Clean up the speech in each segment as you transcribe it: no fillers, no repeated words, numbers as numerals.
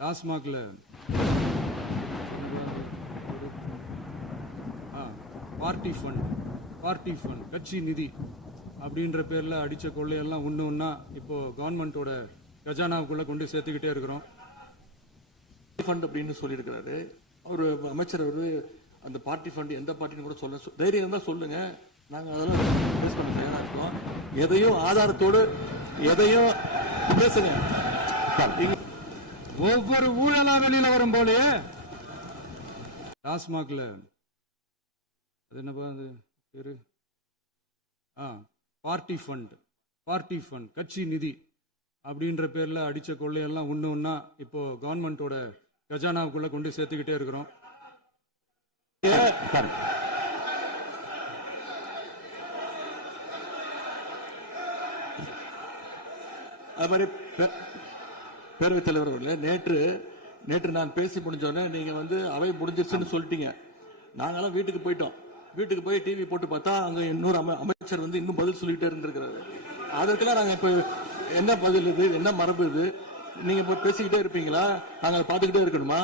டாஸ்மாக்ல party fund கட்சி நிதி அப்படின்ற பேர்ல அடிச்ச கொள்ளையெல்லாம் ஒண்ணா இப்போ கவர்மெண்டோட கஜானாவுக்குள்ள கொண்டு சேர்த்துக்கிட்டே இருக்கிறோம். ஃபண்ட் அப்படின்னு சொல்லியிருக்கிறாரு ஒரு அமைச்சர். அவரு அந்த பார்ட்டி ஃபண்ட் எந்த பார்ட்டின்னு கூட சொல்ல தைரியம் இருந்தா சொல்லுங்க, நாங்க அதெல்லாம் பேஸ் பண்ண தயாரா இருக்கோம். எதையும் ஆதாரத்தோடு எதையும் பேசுங்க. ஒவ்வொரு ஊழலா வெளியில வரும் போலே டாஸ்மாக்ல அது என்னப்பா அது பேரு பார்ட்டி ஃபண்ட் கட்சி நிதி அப்படின்ற பேர்ல அடிச்ச கொள்ளையெல்லாம் ஒண்ணா இப்போ கவர்மெண்டோட கஜானாவுக்குள்ள கொண்டு சேர்த்துக்கிட்டே இருக்கிறோம். அது மாதிரி பேரவைத் தலைவர் அவர்களே, நேற்று நான் பேசி முடிஞ்சோடனே நீங்க அவை முடிஞ்சிருச்சுன்னு சொல்லிட்டீங்க. நாங்கெல்லாம் வீட்டுக்கு போயிட்டோம். வீட்டுக்கு போய் டிவி போட்டு பார்த்தா அங்க இன்னொரு அமைச்சர் இன்னும் பதில் சொல்லிட்டே இருந்திருக்கிறாரு. அதற்கெல்லாம் நாங்க இப்ப என்ன பதில் இது, என்ன மரபு இது? நீங்க இப்ப பேசிக்கிட்டே இருப்பீங்களா? நாங்க பாத்துக்கிட்டே இருக்கணுமா?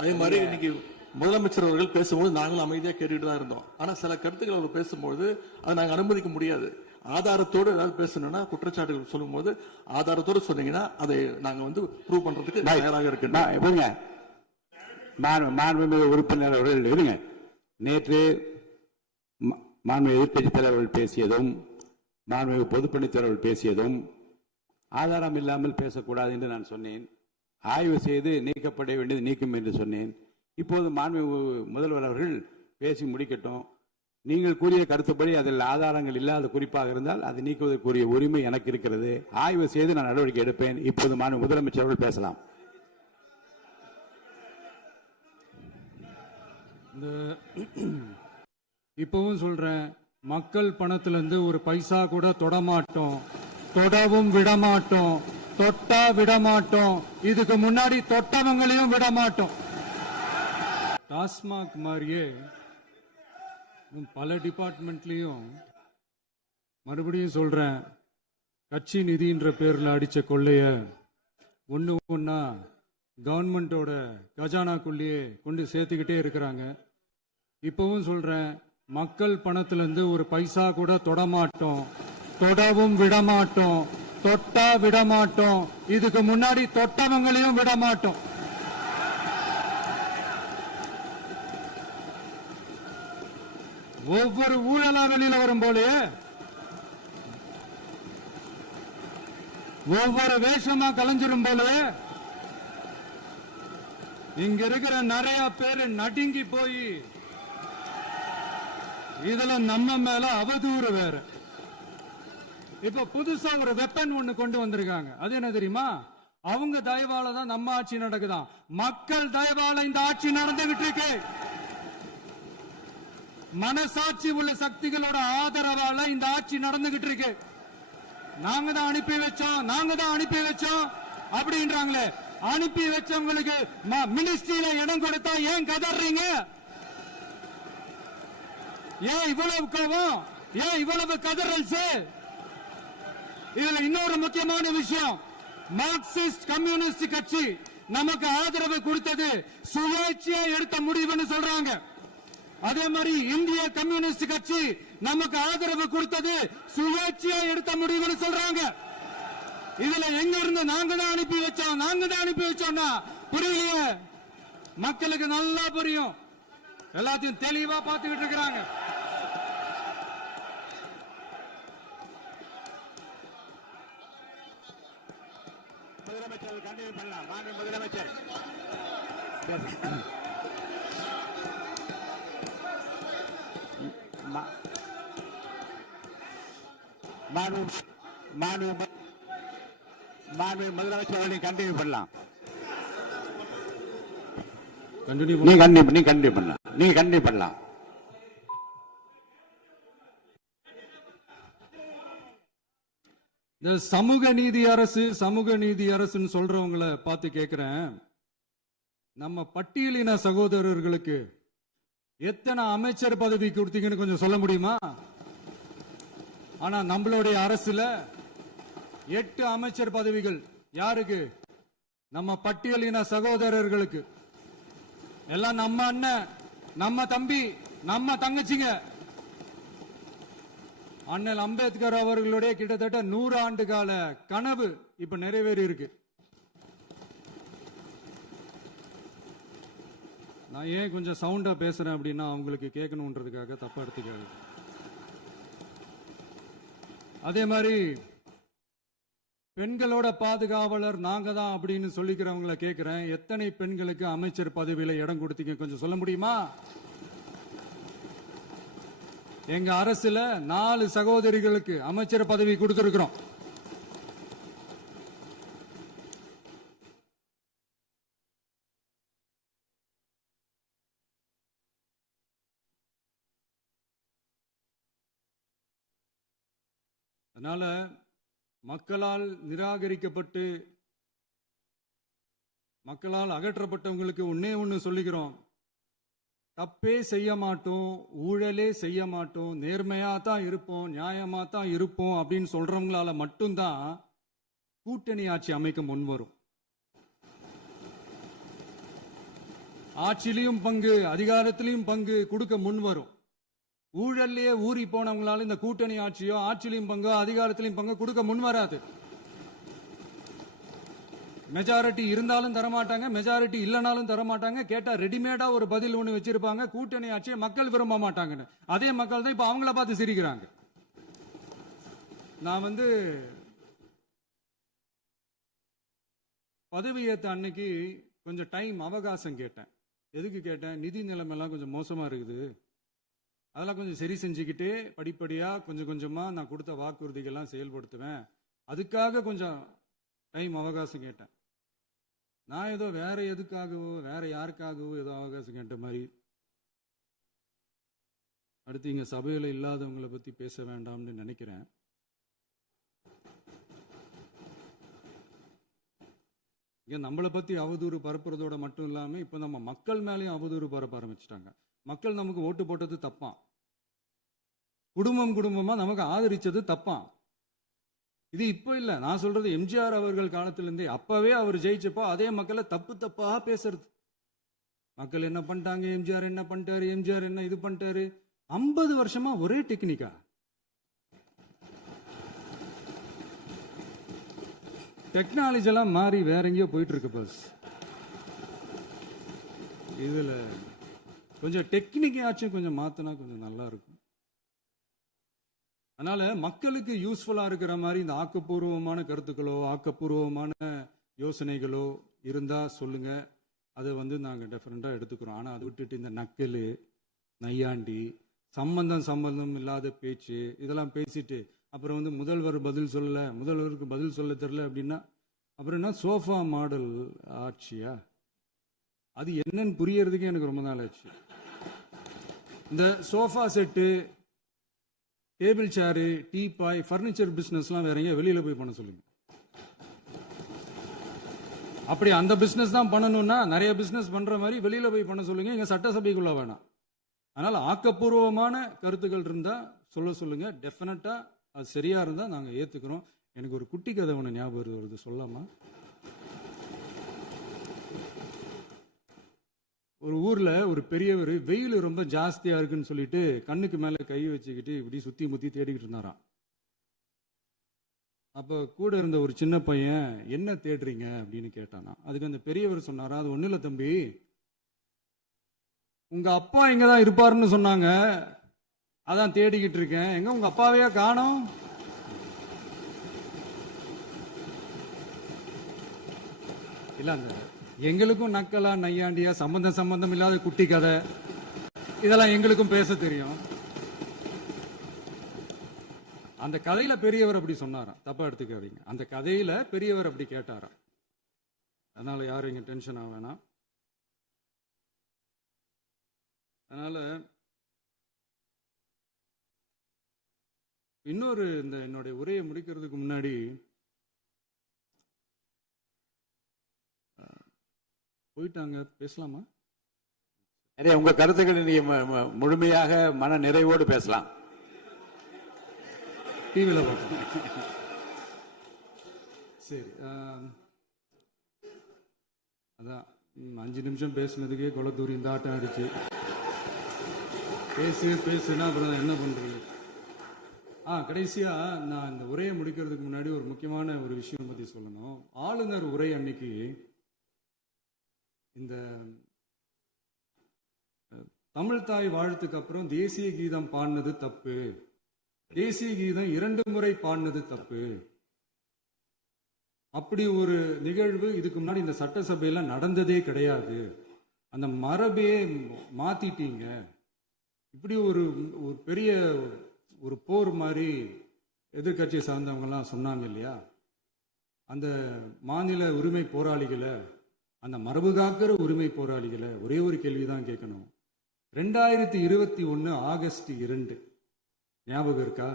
அதே மாதிரி இன்னைக்கு முதலமைச்சர் அவர்கள் பேசும்போது நாங்களும் அமைதியா கேட்டுட்டு தான் இருந்தோம். ஆனா சில கருத்துக்கள் அவர் பேசும்போது அதை நாங்க அனுமதிக்க முடியாது. ஆதாரத்தோடு ஏதாவது பேசணும்னா, குற்றச்சாட்டுகள் சொல்லும் போது ஆதாரத்தோடு சொன்னீங்கன்னா அதை நாங்க ப்ரூவ் பண்றதுக்கு தயாராக இருக்கு. மாண்புமிகு உறுப்பினர் அவர்கள் இருங்க. நேற்று மாண்புமிகு எதிர்க்கட்சி தலைவர்கள் பேசியதும் மாண்புமிகு பொதுப்பணித்துறைகள் பேசியதும் ஆதாரம் இல்லாமல் பேசக்கூடாது என்று நான் சொன்னேன். ஆய்வு செய்து நீக்கப்பட வேண்டியது நீக்கும் என்று சொன்னேன். இப்போது மாண்புமிகு முதல்வர் அவர்கள் பேசி முடிக்கட்டும். நீங்கள் கூறிய கருத்துப்படி அதில் ஆதாரங்கள் இல்லாத குறிப்பாக இருந்தால் அதை நீக்குவதற்குரிய உரிமை எனக்கு இருக்கிறது. ஆய்வு செய்து நான் நடவடிக்கை எடுப்பேன். இப்போது மாண்புமிகு முதலமைச்சர் அவர்கள் பேசலாம். இப்பவும் சொல்றேன், மக்கள் பணத்திலிருந்து ஒரு பைசா கூட தொடமாட்டோம், தொடவும் விடமாட்டோம், தொட்டா விடமாட்டோம், இதுக்கு முன்னாடி தொட்டவங்களையும் விடமாட்டோம். டாஸ்மாக் மாதிரியே பல டிபார்ட்மெண்ட்லயும் மறுபடியும் சொல்றேன், கட்சி நிதின்ற பேர்ல அடிச்ச கொள்ளைய ஒண்ணா கவர்மெண்டோட கஜானாக்குள்ளேயே கொண்டு சேர்த்துக்கிட்டே இருக்கிறாங்க. இப்பவும் சொல்றேன், மக்கள் பணத்திலிருந்து ஒரு பைசா கூட தொடமாட்டோம், தொடவும் விடமாட்டோம், தொட்டா விடமாட்டோம், இதுக்கு முன்னாடி தொட்டவங்களையும் விடமாட்டோம். ஒவ்வொரு ஊழலா வெளியில வரும் போலே ஒவ்வொரு வேஷமா கலைஞ்சிரும் போலே இங்க இருக்கிற நிறைய பேரு நடுங்கி போய் இதுல நம்ம மேல அவதூறு வேற. இப்ப புதுசா ஒரு வெப்பன் ஒண்ணு கொண்டு வந்திருக்காங்க. அது என்ன தெரியுமா? அவங்க தயவால தான் நம்ம ஆட்சி நடக்குதாம். மக்கள் தயவால இந்த ஆட்சி நடந்துகிட்டு இருக்கு. மனசாட்சி உள்ள சக்திகளோட ஆதரவால இந்த ஆட்சி நடந்துகிட்டு இருக்கு. நாங்க தான் அனுப்பி வச்சோம் அப்படின்றாங்களே. அனுப்பி வச்சவங்களுக்கு மினிஸ்ட்ரியில இடம் கொடுத்தா ஏன் கதறீங்க? ஏன் இவ்வளவு கோபம்? ஏன் இவ்வளவு கதறல்ஸ்? இதுல இன்னொரு முக்கியமான விஷயம், மார்க்சிஸ்ட் கம்யூனிஸ்ட் கட்சி நமக்கு ஆதரவு கொடுத்தது சுயேட்சையா எடுத்த முடிவுன்னு சொல்றாங்க. அதே மாதிரி இந்திய கம்யூனிஸ்ட் கட்சி நமக்கு ஆதரவு கொடுத்தது சுயேட்சையா எடுத்த முடிவுன்னு சொல்றாங்க. இதுல எங்க இருந்து நாங்க தான் அனுப்பி வச்சோம்னா புரியலையே. மக்களுக்கு நல்லா புரியும், எல்லாத்தையும் தெளிவா பார்த்துக்கிட்டு இருக்கிறாங்க. முதலமைச்சர் கண்டினியூ பண்ணலாம். முதலமைச்சர் முதலமைச்சர் கண்டினியூ பண்ணலாம். நீ கண்டினியூ பண்ணலாம். இந்த சமூக நீதி அரசுன்னு சொல்றவங்களை பார்த்து கேட்கிறேன், நம்ம பட்டியலின சகோதரர்களுக்கு எத்தனை அமைச்சர் பதவி கொடுத்தீங்கன்னு கொஞ்சம் சொல்ல முடியுமா? ஆனா நம்மளுடைய அரசுல 8 அமைச்சர் பதவிகள் யாருக்கு? நம்ம பட்டியலின சகோதரர்களுக்கு. எல்லாம் நம்ம அண்ணன், நம்ம தம்பி, நம்ம தங்கச்சிங்க. அண்ணல் அம்பேத்கர் அவர்களுடைய கிட்டத்தட்ட 100 ஆண்டு கால கனவு இப்ப நிறைவேறி இருக்கு. நான் ஏன் கொஞ்சம் சவுண்டா பேசுறேன் அப்படின்னா அவங்களுக்கு கேட்கணுன்றதுக்காக தப்பா எடுத்துக்காது. அதே மாதிரி பெண்களோட பாதுகாவலர் நாங்க தான் அப்படின்னு சொல்லிக்கிறவங்களை கேட்கிறேன், எத்தனை பெண்களுக்கு அமைச்சர் பதவியில இடம் கொடுத்தீங்க கொஞ்சம் சொல்ல முடியுமா? எங்க அரசுல 4 சகோதரிகளுக்கு அமைச்சர் பதவி கொடுத்திருக்கிறோம். அதனால மக்களால் நிராகரிக்கப்பட்டு மக்களால் அகற்றப்பட்டவங்களுக்கு ஒன்னே ஒன்னு சொல்லிக்கிறோம், தப்பே செய்ய மாட்டோம், ஊழலே செய்ய மாட்டோம், நேர்மையா தான் இருப்போம், நியாயமா தான் இருப்போம் அப்படின்னு சொல்றவங்களால மட்டும்தான் கூட்டணி ஆட்சி அமைக்க முன் வரும். ஆட்சியிலையும் பங்கு, அதிகாரத்திலையும் பங்கு கொடுக்க முன் வரும். ஊழல்லையே ஊறி போனவங்களால இந்த கூட்டணி ஆட்சியோ ஆட்சியிலையும் பங்கு அதிகாரத்திலையும் பங்கு கொடுக்க முன் வராது. மெஜாரிட்டி இருந்தாலும் தரமாட்டாங்க, மெஜாரிட்டி இல்லைனாலும் தரமாட்டாங்க. கேட்டா ரெடிமேடா ஒரு பதில் ஒண்ணு வச்சிருப்பாங்க, கூட்டணி ஆட்சியை மக்கள் விரும்ப மாட்டாங்கன்னு. அதே மக்கள் தான் இப்ப அவங்கள பார்த்து சிரிக்கிறாங்க. நான் பதவி ஏத்த அன்னைக்கு கொஞ்சம் டைம் அவகாசம் கேட்டேன். எதுக்கு கேட்டேன்? நிதி நிலைமைலாம் கொஞ்சம் மோசமா இருக்குது, அதெல்லாம் கொஞ்சம் சரி செஞ்சுக்கிட்டு படிப்படியா கொஞ்சம் கொஞ்சமா நான் கொடுத்த வாக்குறுதிகள்லாம் செயல்படுத்துவேன், அதுக்காக கொஞ்சம் டைம் அவகாசம் கேட்டேன். நான் ஏதோ வேற எதுக்காகவோ வேற யாருக்காகவோ ஏதோ அவகாசம் கேட்ட மாதிரி. அடுத்து இங்க சபையில இல்லாதவங்களை பத்தி பேச வேண்டாம்னு நினைக்கிறேன். இங்க நம்மளை பத்தி அவதூறு பரப்புறதோட மட்டும் இல்லாம இப்ப நம்ம மக்கள் மேலேயும் அவதூறு பரப்ப ஆரம்பிச்சிட்டாங்க. மக்கள் நமக்கு ஓட்டு போட்டது தப்பான், குடும்பம் குடும்பமா நமக்கு ஆதரிச்சது தப்பான். இது இப்ப இல்ல, நான் சொல்றது எம்ஜிஆர் அவர்கள் காலத்திலிருந்தே. அப்பவே அவர் ஜெயிச்சப்போ அதே மக்களை தப்பு தப்பா பேசுறது. மக்கள் என்ன பண்ணிட்டாங்க, எம்ஜிஆர் என்ன பண்ணிட்டாரு, எம்ஜிஆர் என்ன இது பண்ணிட்டாரு. 50 வருஷமா ஒரே டெக்னிக்கா. டெக்னாலஜி எல்லாம் மாறி வேற எங்கேயோ போயிட்டு இருக்கு. பஸ் இதுல கொஞ்சம் டெக்னிக்காச்சும் கொஞ்சம் மாத்தினா கொஞ்சம் நல்லா இருக்கும். அதனால மக்களுக்கு யூஸ்ஃபுல்லா இருக்கிற மாதிரி இந்த ஆக்கப்பூர்வமான கருத்துக்களோ ஆக்கப்பூர்வமான யோசனைகளோ இருந்தா சொல்லுங்க, அதை நாங்க டெஃபரெண்டா எடுத்துக்கிறோம். ஆனா அதை விட்டுட்டு இந்த நக்கல் நையாண்டி சம்பந்தம் இல்லாத பேச்சு இதெல்லாம் பேசிட்டு அப்புறம் முதல்வர் பதில் சொல்லல, முதல்வருக்கு பதில் சொல்ல தெரியல அப்படின்னா அப்புறம் என்ன சோஃபா மாடல் ஆட்சியா? அது என்னன்னு புரியறதுக்கே எனக்கு ரொம்ப நாள் ஆச்சு. இந்த sofa set, table chair, teapoy, furniture பிசினஸ்லாம் வேற எங்க வெளியில போய் பண்ண சொல்லுங்க. அப்படி அந்த பிசினஸ் தான் பண்ணணும்னா நிறைய பிசினஸ் பண்ற மாதிரி வெளியில போய் பண்ண சொல்லுங்க, இங்க சட்டசபைக்குள்ள வேணாம். அதனால ஆக்கப்பூர்வமான கருத்துக்கள் இருந்தா சொல்லுங்க, டெஃபினட்டா அது சரியா இருந்தா நாங்க ஏத்துக்கிறோம். எனக்கு ஒரு குட்டி கதை ஒன்று ஞாபகம் வருது, சொல்லாமா? ஒரு ஊர்ல ஒரு பெரியவர் வெயில் ரொம்ப ஜாஸ்தியா இருக்குன்னு சொல்லிட்டு கண்ணுக்கு மேல கை வச்சுக்கிட்டு இப்படி சுத்தி முத்தி தேடிக்கிட்டு இருந்தாராம். அப்ப கூட இருந்த ஒரு சின்ன பையன் என்ன தேடுறீங்க அப்படின்னு கேட்டானா. அதுக்கு அந்த பெரியவர் சொன்னாரா, அது ஒண்ணு இல்ல தம்பி, உங்க அப்பா இங்கதான் இருப்பாருன்னு சொன்னாங்க, அதான் தேடிக்கிட்டு இருக்கேன். எங்க உங்க அப்பாவையா காணோம்? இல்ல அந்த எங்களுக்கும் நக்கலா நையாண்டியா சம்பந்தம் இல்லாத குட்டி கதை இதெல்லாம் எங்களுக்கும் பேச தெரியும். அந்த கதையில பெரியவர் அப்படி சொன்னாராம், தப்பா எடுத்துக்காதீங்க. அந்த கதையில பெரியவர் அப்படி கேட்டாராம். அதனால யாரும் இங்க டென்ஷன் ஆக வேணாம். அதனால இன்னொரு இந்த என்னுடைய உரையை முடிக்கிறதுக்கு முன்னாடி போயிட்டாங்க, பேசலாமா? நிறைய உங்க கருத்துக்களை நீங்க முழுமையாக மன நிறைவோடு பேசலாம். டிவியில் சரி, அதான் 5 நிமிஷம் பேசுனதுக்கே கொலை தூரி இந்த ஆட்டம் ஆயிடுச்சு. பேசுனா அப்புறம் என்ன பண்றது? கடைசியா நான் இந்த உரையை முடிக்கிறதுக்கு முன்னாடி ஒரு முக்கியமான ஒரு விஷயம் பத்தி சொல்லணும். ஆளுநர் உரை அன்னைக்கு இந்த தமிழ் தாய் வாழ்த்துக்கு அப்புறம் தேசிய கீதம் பாடினது தப்பு, தேசிய கீதம் 2 முறை பாடினது தப்பு, அப்படி ஒரு நிகழ்வு இதுக்கு முன்னாடி இந்த சட்டசபையில நடந்ததே கிடையாது, அந்த மரபையே மாத்திட்டீங்க, இப்படி ஒரு பெரிய ஒரு போர் மாதிரி எதிர்கட்சியை சார்ந்தவங்கலாம் சொன்னாங்க இல்லையா? அந்த மாநில உரிமை போராளிகளை, அந்த மரபு காக்கிற உரிமை போராளிகளை ஒரே ஒரு கேள்விதான் கேட்கணும். 2021 ஆகஸ்ட் 2 ஞாபகம் இருக்கா?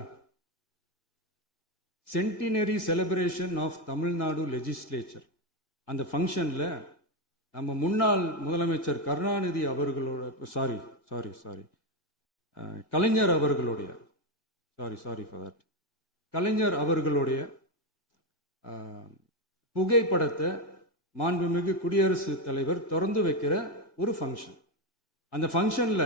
Centenary celebration of Tamil Nadu legislature. அந்த ஃபங்க்ஷன்ல நம்ம முன்னாள் முதலமைச்சர் கருணாநிதி அவர்களோட கலைஞர் அவர்களுடைய கலைஞர் அவர்களுடைய புகைப்படத்தை மாண்புமிகு குடியரசுத் தலைவர் திறந்து வைக்கிற ஒரு ஃபங்க்ஷன். அந்த ஃபங்க்ஷன்ல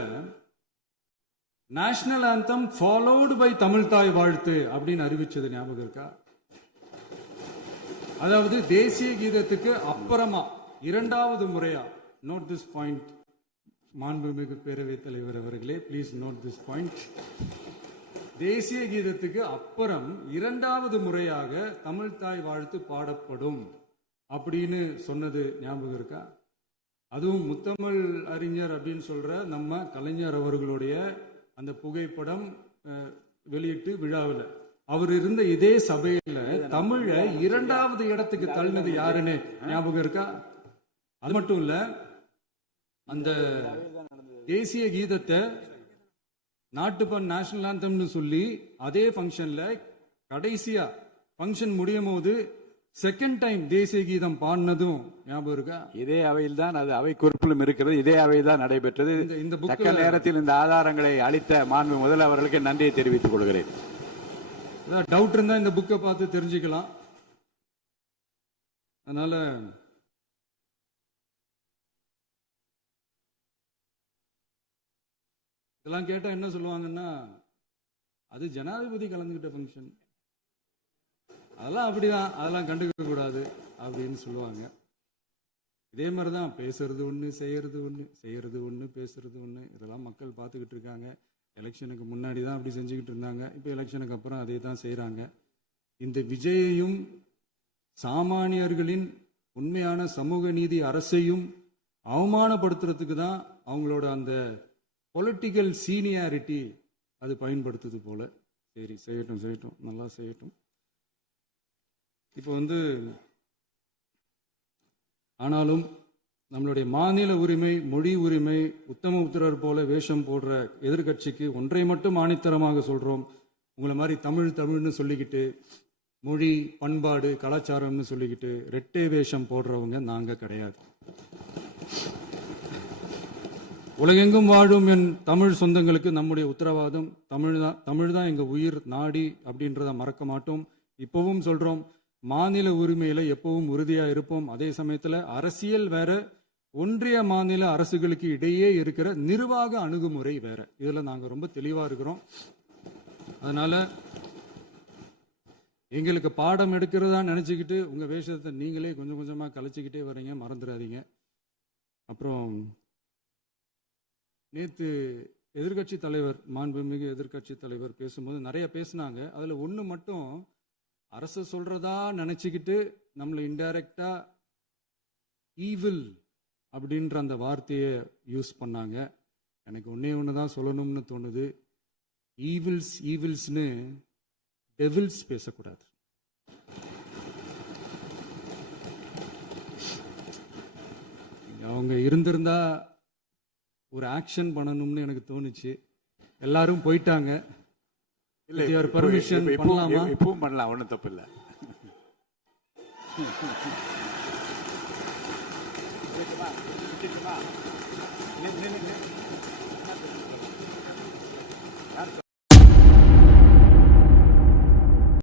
national anthem followed by Tamil Thai Vazhthu அப்படின்னு அறிவிச்சது ஞாபகம் இருக்கா? அதாவது தேசிய கீதத்துக்கு அப்புறமா 2வது முறையா, நோட் திஸ் பாயிண்ட் மாண்புமிகு பேரவைத் தலைவர் அவர்களே, ப்ளீஸ் நோட் திஸ் பாயிண்ட். தேசிய கீதத்துக்கு அப்புறம் 2வது முறையாக தமிழ் தாய் வாழ்த்து பாடப்படும் அப்படின்னு சொன்னது ஞாபகம் இருக்கா? அதுவும் முத்தமிழ் அறிஞர் அப்படின்னு சொல்ற நம்ம கலைஞர் அவர்களுடைய அந்த புகைப்படம் வெளியிட்டு விழாவில் அவர் இருந்த இதே சபையில தமிழை 2வது இடத்துக்கு தள்ளினது யாருன்னு ஞாபகம் இருக்கா? அது மட்டும் இல்ல, அந்த தேசிய கீதத்தை நாட்டுப்பண் நேஷனல் ஆந்தம்னு சொல்லி அதே ஃபங்க்ஷன்ல கடைசியா ஃபங்க்ஷன் முடியும் போது செகண்ட் டைம் தேசிய கீதம் பாடினதும் ஞாபகம் இருக்கா? இதே அவையில் தான், அது அவை குறிப்பிலும் இருக்கிறது, இதே அவையில் தான் நடைபெற்றது. இந்த தக்க நேரத்தில் இந்த ஆதாரங்களை அளித்த மாண்பு முதல் அவர்களுக்கு நன்றியை தெரிவித்துக் கொள்கிறேன். டவுட் இருந்தா இந்த புக்கை பார்த்து தெரிஞ்சுக்கலாம். அதனால இதெல்லாம் கேட்டா என்ன சொல்லுவாங்கன்னா, அது ஜனாதிபதி கலந்துகிட்ட ஃபங்க்ஷன், அதெல்லாம் அப்படிதான், அதெல்லாம் கண்டுக்க கூடாது அப்படின்னு சொல்லுவாங்க. இதே மாதிரிதான் பேசுறது ஒண்ணு, செய்யறது ஒண்ணு, பேசுறது ஒண்ணு. இதெல்லாம் மக்கள் பார்த்துக்கிட்டு இருக்காங்க. எலெக்ஷனுக்கு முன்னாடி தான் அப்படி செஞ்சுக்கிட்டு இருந்தாங்க, இப்போ எலெக்ஷனுக்கு அப்புறம் அதே தான் செய்யறாங்க. இந்த விஜயையும் சாமானியர்களின் உண்மையான சமூக நீதி அரசையும் அவமானப்படுத்துறதுக்கு தான் அவங்களோட அந்த பொலிட்டிக்கல் சீனியாரிட்டி அது பயன்படுத்துது போல. சரி, செய்யட்டும், நல்லா செய்யட்டும். இப்போ ஆனாலும் நம்மளுடைய மாநில உரிமை, மொழி உரிமை, உத்தம உத்தரர் போல வேஷம் போடுற எதிர்கட்சிக்கு ஒன்றை மட்டும் ஆணித்தரமாக சொல்றோம். உங்களை மாதிரி தமிழ்னு சொல்லிக்கிட்டு, மொழி, பண்பாடு, கலாச்சாரம்னு சொல்லிக்கிட்டு ரெட்டை வேஷம் போடுறவங்க நாங்க கிடையாது. உலகெங்கும் வாழும் என் தமிழ் சொந்தங்களுக்கு நம்முடைய உத்தரவாதம் தமிழ் தான் எங்க உயிர் நாடி அப்படின்றத மறக்க மாட்டோம். இப்பவும் சொல்றோம், மாநில உரிமையில எப்பவும் உறுதியா இருப்போம். அதே சமயத்துல அரசியல் வேற, ஒன்றிய மாநில அரசுகளுக்கு இடையே இருக்கிற நிர்வாக அணுகுமுறை வேற. இதுல நாங்க ரொம்ப தெளிவா இருக்கிறோம். அதனால எங்களுக்கு பாடம் எடுக்கிறதா நினைச்சுக்கிட்டு உங்க வேஷத்தை நீங்களே கொஞ்சம் கொஞ்சமா கலைச்சிக்கிட்டே வர்றீங்க, மறந்துடாதீங்க. அப்புறம் நேற்று எதிர்கட்சி தலைவர், மாண்புமிகு எதிர்கட்சி தலைவர் பேசும்போது நிறைய பேசினாங்க. அதுல ஒண்ணு மட்டும், அரசு சொல்றதா நினைச்சுக்கிட்டு நம்மளை இன்டைரக்டா ஈவில் அப்படின்ற அந்த வார்த்தையை யூஸ் பண்ணாங்க. எனக்கு ஒண்ணுதான் சொல்லணும்னு தோணுது. ஈவில்ஸ்னு டெவில்ஸ் பேசக்கூடாது. அவங்க இருந்திருந்தா ஒரு ஆக்ஷன் பண்ணணும்னு எனக்கு தோணுச்சு. எல்லாரும் போயிட்டாங்க. பர்மிஷன் பண்ணலாமா? இப்பவும் பண்ணலாம், ஒன்றும் தப்பு இல்லை. யார்